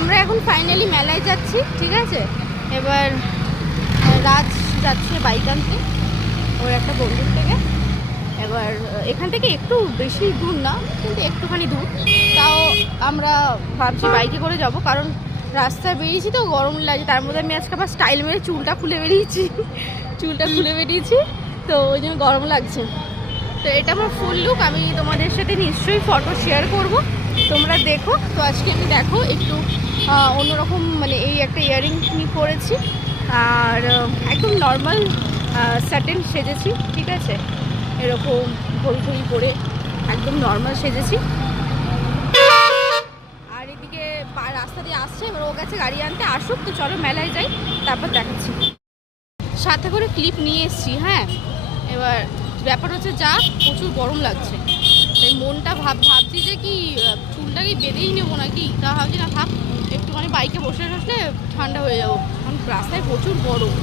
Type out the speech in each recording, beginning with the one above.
আমরা এখন ফাইনালি মেলায় যাচ্ছি, ঠিক আছে। এবার রাজ যাচ্ছে বাইক আনতে ওর একটা বন্ধুর থেকে। এবার এখান থেকে একটু বেশি দূর না, কিন্তু একটুখানি দূর। তাও আমরা ভাবছি বাইকে করে যাব, কারণ রাস্তায় বেরিয়েছি তো গরম লাগে। তার মধ্যে আমি আজকে আবার স্টাইল মেরে চুলটা খুলে বেরিয়েছি তো ওই জন্য গরম লাগছে। তো এটা আমার ফুল লুক, আমি তোমাদের সাথে নিশ্চয়ই ফটো শেয়ার করব, তোমরা দেখো। তো আজকে আমি দেখো একটু অন্যরকম, মানে এই একটা ইয়াররিং আমি পরেছি আর একদম নর্মাল স্যাটেন সেজেছি, ঠিক আছে। এরকম ঘড়ি পরে একদম নর্মাল সেজেছি। আর এদিকে রাস্তা দিয়ে আসছে, এবার ও গেছে গাড়ি আনতে, আসুক তো চলো মেলায় যাই, তারপর দেখাচ্ছি। সাথে করে ক্লিপ নিয়ে এসছি, হ্যাঁ। এবার ব্যাপার হচ্ছে যা প্রচুর গরম লাগছে, তাই মনটা ভাবছি যে কি চুলটাকে বেঁধেই নেবো নাকি, তা ভাবছি না থাক, একটুখানি বাইকে বসে আসলে ঠান্ডা হয়ে যাবো, কারণ রাস্তায় প্রচুর গরম।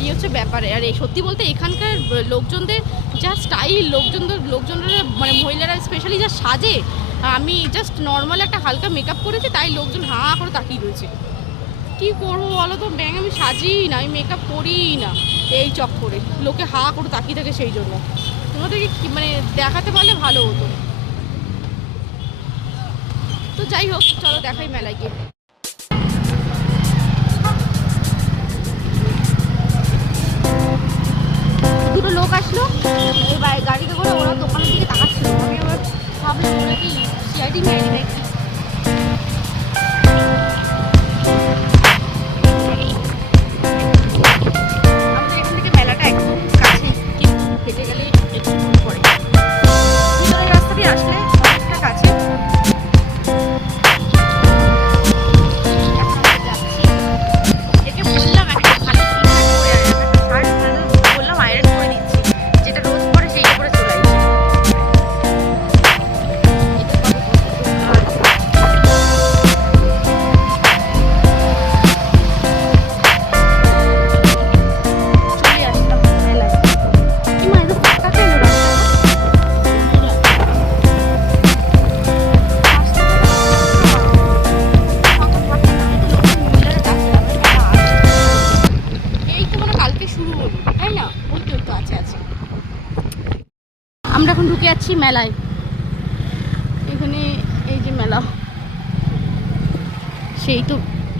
এই হচ্ছে ব্যাপারে। আর সত্যি বলতে এখানকার লোকজনদের যা স্টাইল, লোকজনরা মানে মহিলারা স্পেশালি যা সাজে, আমি জাস্ট নর্মাল একটা হালকা মেকআপ করেছি, তাই লোকজন হাঁ করে তাকিয়ে রয়েছে। কী করবো বলো তো, ব্যাং আমি সাজিই না, আমি মেকআপ করিই না, এই চক্করে লোকে হা করে তাকিয়ে থাকে। সেই জন্য তোমাদেরকে মানে দেখাতে পারলে ভালো হতো। তো যাই হোক, চলো দেখাই মেলায় গিয়ে। দুটো লোক আসলো এই গাড়িতে করে, ওরা দোকানের দিকে তাকাচ্ছিল। আমি এবার ভাবলাম ওরা কি সিআইডি মিআইডি নাকি। আমরা এখন ঢুকে যাচ্ছি মেলায়। এখানে এই যে মেলা, সেই তো,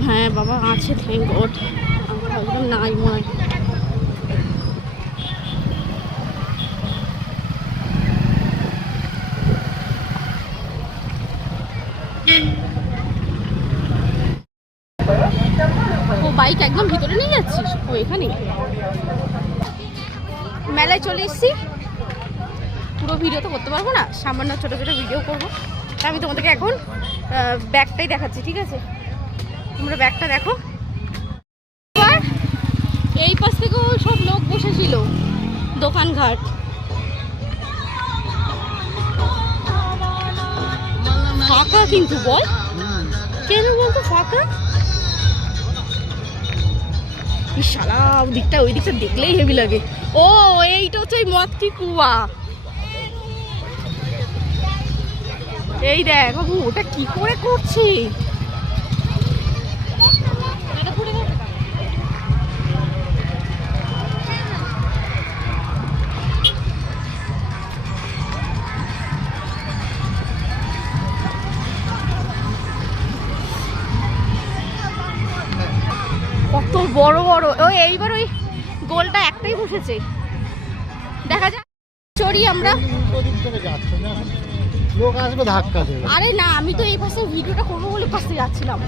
হ্যাঁ বাবা আছে, থ্যাঙ্ক গড। একদম নাই মনে হয়। ও বাইক একদম ভিতরে নিয়ে যাচ্ছিস? ও এখানে মেলায় চলে এসছি। পুরো ভিডিও তো করতে পারবো না, সামান্য ছোটো ছোটো ভিডিও করবো। তা আমি তোমাদেরকে এখন ব্যাগটাই দেখাচ্ছি, ঠিক আছে। তোমরা ব্যাগটা দেখো। এই পাশ থেকেও সব লোক বসেছিল, দোকানঘাট। ফাঁকা কিন্তু, বল কেন বলতো ফাঁকা? শালা ওই দিকটা দেখলেই হেভি লাগে। ও এইটা হচ্ছে ওই মদকি কুয়া। এই দেখ বাবু, ওটা কি করে করছে? কত বড় বড়। ওই এইবার ওই গোলটা একটাই বসেছে, দেখা যাক। চড়ি আমরা। লোক আসবে ধাক্কা দেবে। আরে না, আমি তো এই পাশে ভিডিওটা করবো বলে পাশে যাচ্ছিলাম।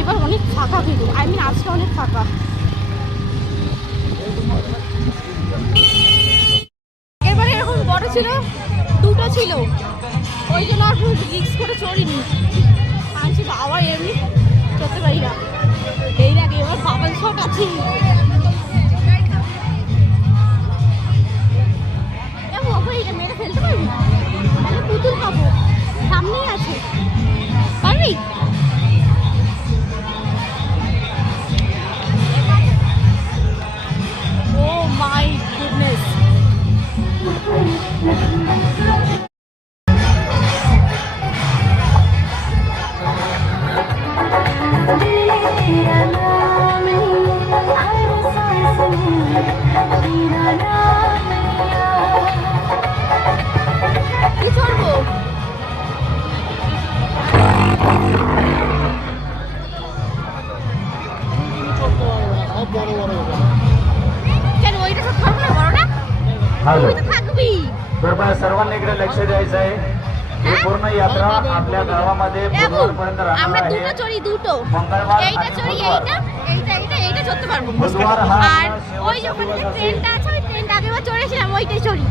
এবার অনেক ফাঁকা কিন্তু, আজকে অনেক ফাঁকা। এবারে এরকম বড় ছিল, দুটো ছিল, ওই জন্য আর রিক্স করে চড়িনি। আনছি বাবা, এমনি চড়তে পারি না। এই দেখ এবার বাবার শখ আছে। এটা মেরে ফেলতে পারবি? তাহলে পুতুল খাবো, সামনেই আছে, পারবি? ও মাই গুডনেস। हॅलो तुझं थाकबी कृपया सर्वांनी इकडे लक्ष द्यायचं आहे ही पूर्ण यात्रा आपल्या गावामध्ये बुधवारपर्यंत राहणार আমরা आहे দুটো চড়ি দুটো মঙ্গলবার এইটা आणि চড়ি বুধবার এইটা চড়তে পারবো বুধবার हा আর आपला ওই शेवटचा যখন दिवस असेल ট্রেনটা আছে ওই ট্রেনটা আগেবার চড়েছিলাম ওইটাই চড়ি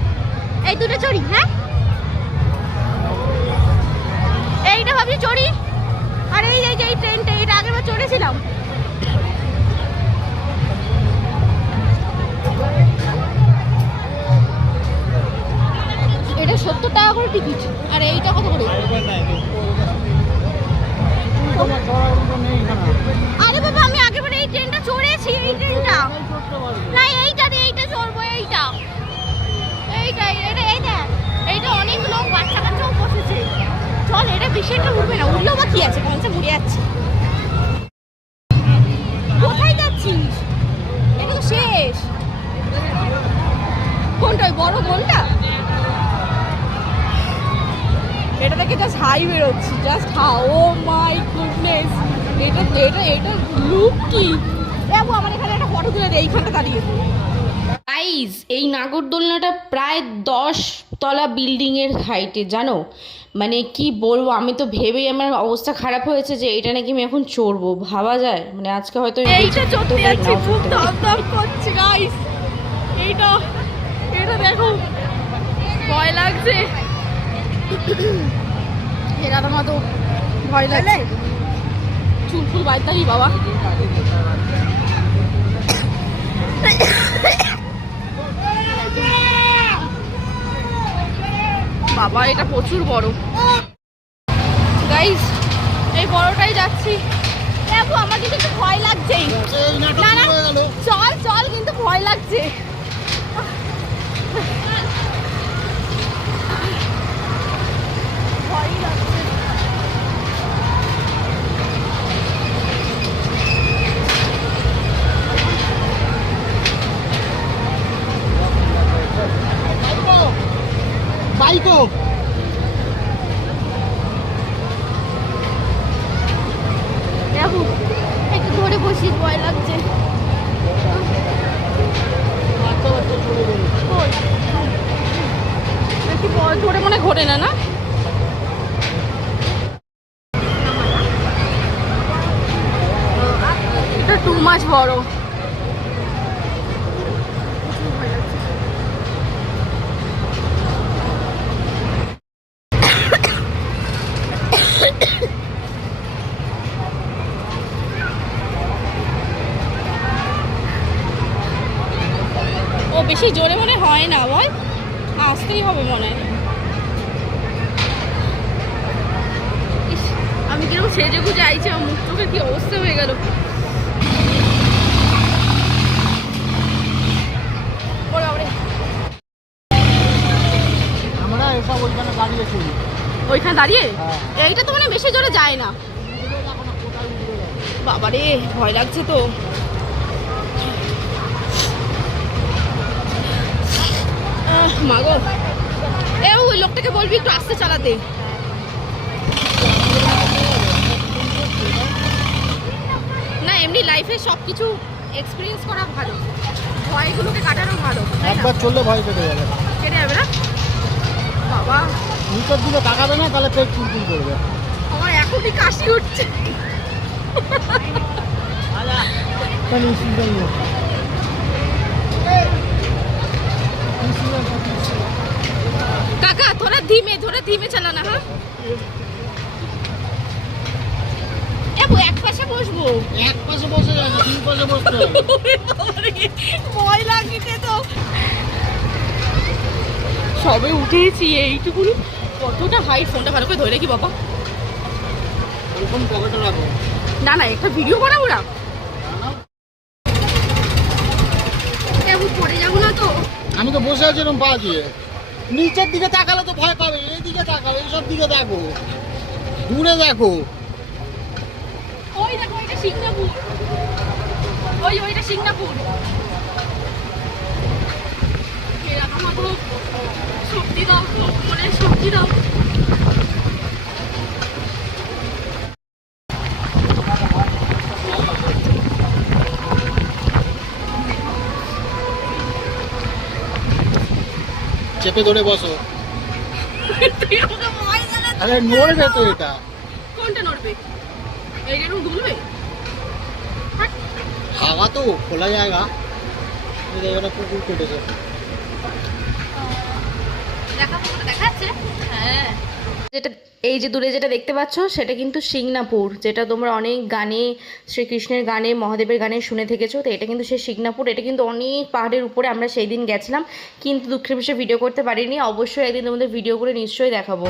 এই দুটো চড়ি হ্যাঁ এইটা ভাবছি চড়ি আর এই এই যে এই ট্রেনটা এটা আগেবার চড়েছিলাম এটা 70 টাকা করে টিকিট আর এইটা কত করে আরে বাবা আমি আগেবার এই ট্রেনটা চড়েছি এই ট্রেনটা না এইটা চড়বো এইটা এইটা এটা এইটা অনেক লোক বাচ্চা কাচ্চাও বসেছে চল এটা বেশি একটা উঠবে না উঠলেও বা কি আছে কনসে ঘুরে যাচ্ছি কোথায় যাচ্ছিস এটা তো শেষ কোনটা ওই বড় গোলটা এটা থেকে জাস্ট হাই বেরোচ্ছি জাস্ট ও মাই গুডনেস এটা লুক কি দেখো আমার এখানে একটা ফটো তুলে দেয় এইখানটা দাঁড়িয়ে গাইজ এই নাগরদোলনাটা প্রায় 10 তলা বিল্ডিংয়ের হাইটে জানো মানে কি বলবো আমি তো ভেবেই আমার অবস্থা খারাপ হয়েছে যে এটা নাকি আমি এখন চড়বো ভাবা যায় মানে আজকে হয়তো এইটা চড়তে যাচ্ছি খুব দম করছে গাইজ এটা দেখো ভয় লাগছে এরা তোমার তো ভয় লাগছে চুল ফুল বাইতালি বাবা বাবা এটা প্রচুর বড় গাইস এই বড়টাই যাচ্ছি দেখো আমার কিন্তু একটু ভয় লাগছে না না চল কিন্তু ভয় লাগছে ভয় লাগছে বাইকো দেখো একটু ধরে বসি ভয় লাগছে বেশি ধরে মনে ঘোরে না না এটা টু মাছ বড় ও বেশি জোরে মনে হয় না বল আসতেই হবে মনে হয় আমি কিরকম সেজে গুজে আইছি আমার মুখ চোখের কি অবস্থা হয়ে গেল আমরা এসব ওইখানে দাঁড়িয়েছি ওইখানে দাঁড়িয়ে এইটা তো মানে বেশি জোরে যায় না বাবারে ভয় লাগছে তো মাগো ওই লোকটাকে বলবি একটু আস্তে চালাতে না এমনি লাইফে সব কিছু এক্সপিরিয়েন্স করা ভালো ভয়গুলোকে কাটানো ভালো একবার চললে ভয় কেটে যাবে কেটে যাবে না বাবা নিচের দিকে তাকাবে না তাহলে পেট চুলচুল করবে আমার এখনই কাশি উঠছে কাকা थोड़ा धीमे চালানা হ্যাঁ এক পাশে বসবো এক পাশে বসে যায় না তিন পাশে বসতে ভয় লাগছে তো সবে উঠেছি এইটুকু কতটা হাইট ফোনটা ভালো করে ধরে রাখি বাবা এরকম পকেটে রাখো না না একটা ভিডিও বানাবো না পড়ে যাবো না তো আমি তো বসে আছি এরকম পা দিয়ে নিচের দিকে তাকালে তো ভয় পাবে এই দিকে তাকাবে এইসব দিকে দেখো দূরে দেখো ওই দেখো এটা সিঙ্গাপুর ওইটা সিঙ্গাপুর এরকম পুরো সবজি দাও মানে সবজি দাও চেপে ধরে বসো। তুই আমাকে ভয় দেখাচ্ছিস। আরে নড়বে তো এটা। কোনটা নড়বে? এইটা এরকম দুলবে? হাওয়া তো খোলা জায়গা, এই জায়গাটা পুকুর কেটেছে। দেখাচ্ছে? হ্যাঁ। যেটা এই যে দূরে যেটা দেখতে পাচ্ছ সেটা কিন্তু সিংনাপুর, যেটা তোমরা অনেক গানে, শ্রীকৃষ্ণের গানে, মহাদেবের গানে শুনে থেকেছো। তো এটা কিন্তু সেই সিংনাপুর। এটা কিন্তু অনেক পাহাড়ের উপরে। আমরা সেই দিন গেছিলাম, কিন্তু দুঃখের বিষয়ে ভিডিও করতে পারিনি। অবশ্যই একদিন তোমাদের ভিডিও করে নিশ্চয়ই দেখাবো।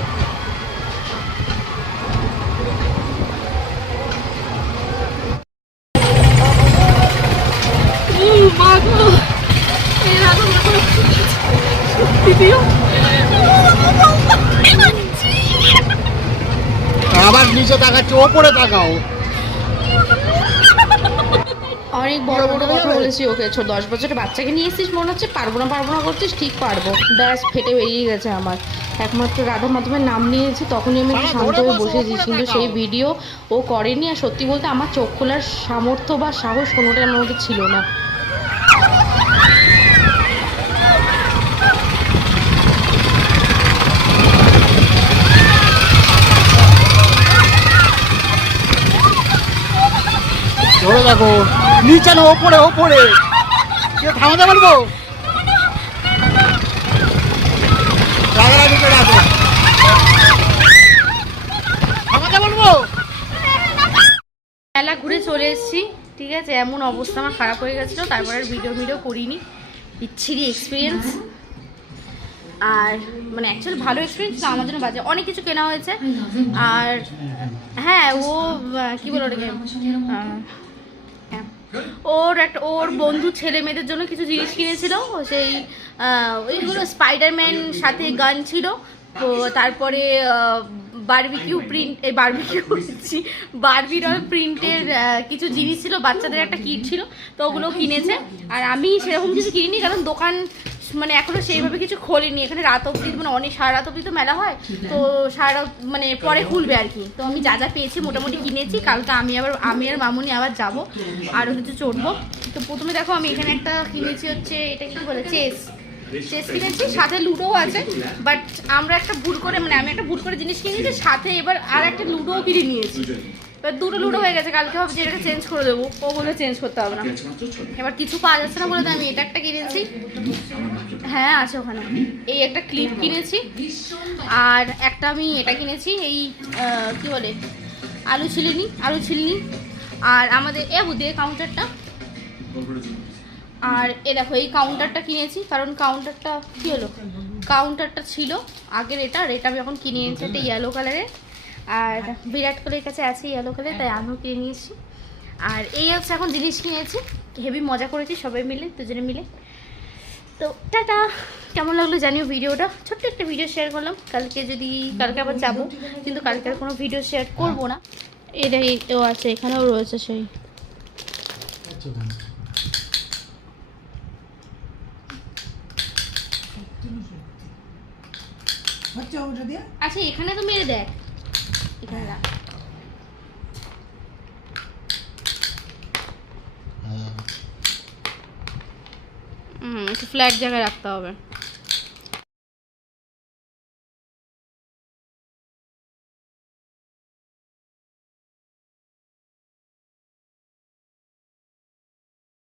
আবার নিচে তাকাচ্ছ, ওপরে তাকাও। অনেক বড় বড় কথা বলেছি ওকে। 10 বছরের বাচ্চাকে নিয়ে এসেছিস, মনে হচ্ছে পারবো না করছিস। ঠিক পারবো, ব্যাস ফেটে বেরিয়ে গেছে আমার। একমাত্র রাধা মাধবের নাম নিয়েছি, তখনই আমি একটু শান্ত হয়ে বসেছি, কিন্তু সেই ভিডিও ও করেনি। আর সত্যি বলতে আমার চোখ খোলার সামর্থ্য বা সাহস কোনোটাই আমার মধ্যে ছিল না। ধরে দেখো, নিচে না ওপরে, ওপরে কে থামাতে বলবো? থামাতে বলবো? মেলা ঘুরে চলে এসেছি, ঠিক আছে। এমন অবস্থা আমার খারাপ হয়ে গেছিলো, তারপর আর ভিডিও করিনি। বিচ্ছিরি এক্সপিরিয়েন্স। আর মানে অ্যাকচুয়ালি ভালো এক্সপিরিয়েন্স ছিল আমার জন্য। বাজে অনেক কিছু কেনা হয়েছে। আর হ্যাঁ, ও কী বলো ওটাকে, ওর বন্ধু ছেলে মেয়েদের জন্য কিছু জিনিস কিনেছিল। সেই ওইগুলো স্পাইডারম্যান সাথে গান ছিল। তো তারপরে বারবি ডল প্রিন্টের কিছু জিনিস ছিল, বাচ্চাদের একটা কিট ছিল, তো ওগুলো কিনেছে। আর আমি সেরকম কিছু কিনিনি, কারণ দোকান মানে এখনো সেইভাবে কিছু খোলেনি। এখানে রাত অবধি, মানে অনেক সারা রাত অবধি তো মেলা হয়, তো সারা মানে পরে খুলবে আর কি। তো আমি যা পেয়েছি মোটামুটি কিনেছি। কালকে আমি আর মামুনি আবার যাব, আরও কিছু চড়বো। তো প্রথমে দেখো, আমি এখানে একটা কিনেছি, হচ্ছে এটা কি বলে, চেস কিনেছি, সাথে লুডোও আছে। বাট আমরা একটা ভুল করে, মানে আমি একটা ভুল করে জিনিস কিনেছি, সাথে এবার আর একটা লুডোও কিনে নিয়েছি। এবার দুটো লুডো হয়ে গেছে, কালকে ভাবছি এটাকে চেঞ্জ করে দেবো। ও বলে চেঞ্জ করতে হবে না। এবার কিছু পাওয়া যাচ্ছে না বলে তো আমি এটা একটা কিনেছি। হ্যাঁ আছে ওখানে। এই একটা ক্লিপ কিনেছি, আর একটা আমি এটা কিনেছি, এই কি বলে, আলু ছিলনি। আর আমাদের দিয়ে কাউন্টারটা, আর এ দেখো এই কাউন্টারটা কিনেছি, কারণ কাউন্টারটা ছিল আগের, এটা আমি এখন কিনে নিয়েছি, একটা ইয়েলো কালারের। আর বিরাট কোহলির কাছে আছে ইয়েলো কালার, তাই আমিও কিনে নিয়েছি। আর এই হচ্ছে এখন জিনিস কিনেছি, হেভি মজা করেছি সবাই মিলে, দুজনে মিলে। তো টাটা, কেমন লাগলো জানিও ভিডিওটা। ছোট্ট একটা ভিডিও শেয়ার করলাম। কালকে আবার যাবো, কিন্তু কালকে আর কোনো ভিডিও শেয়ার করবো না। এটাও আছে, এখানেও রয়েছে সেই। আচ্ছা এখানে তো মেরে দেখ, এখানে রাখ। একটু ফ্ল্যাট জায়গায় রাখতে হবে।